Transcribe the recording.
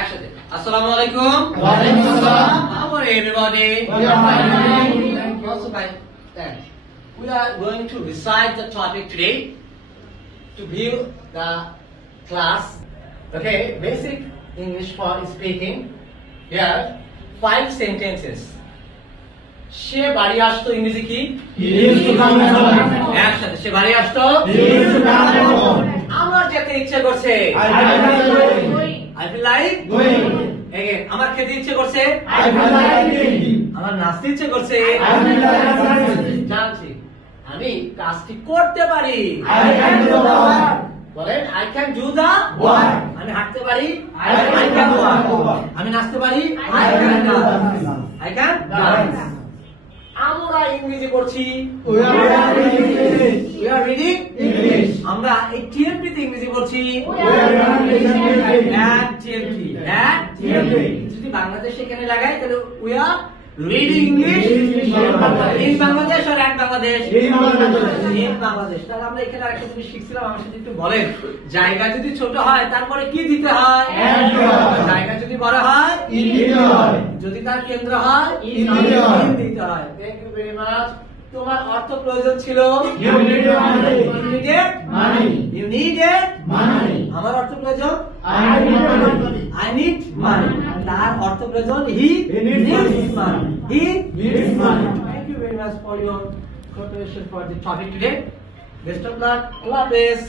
একসাথে আসসালামু আলাইকুম। ওয়া আলাইকুম আসসালাম। How are everybody? We are fine. Also by thanks. We are going to recite the topic today to view the class. Okay, basic English for speaking. Here, 5 sentences. সে বাড়ি আসতো ইংরেজি কি? He used to come home. একসাথে সে বাড়ি আসতো। He used to come home. আমার যেতে ইচ্ছে করছে। I feel like going. I feel like Going. Again, আমার খেতে ইচ্ছে করছে। I feel like eating. আমার নাচতে ইচ্ছে করছে। I feel like dancing. জানছি আমি কাজটি করতে পারি। I can do the work. বলেন I can do the Work. আমি হাঁটতে পারি। I can walk. আমি নাচতে পারি। I can dance. I can Dance. আমরা ইংরেজি পড়ছি। We are learning English. We are reading English. আমরা এই TMP তে ইংরেজি পড়ছি। We are learning English. And TMP and TMP. যদি বাংলাদেশ এখানে লাগাই তাহলে we are reading English in Bangladesh or at Bangladesh? In Bangladesh. In Bangladesh. তাহলে আমরা এখানে আরেকটা জিনিস শিখছিলাম, আমার সাথে একটু বলেন। জায়গা যদি ছোট হয় তারপরে কি দিতে হয়? And হয়। জায়গা যদি বড় হয় In দিতে হয়। যদি তার কেন্দ্র হয় In দিতে হয়। in দিতে হয়। Thank you very much. তোমার অর্থ প্রয়োজন ছিল। You need money. You needed Money. You needed Money. আমার অর্থ প্রয়োজন I need money. I need money. তার অর্থ প্রয়োজন he needs needs money. He Needs money. Thank you very much for your cooperation for the topic today. Best of luck. Allah Hafiz.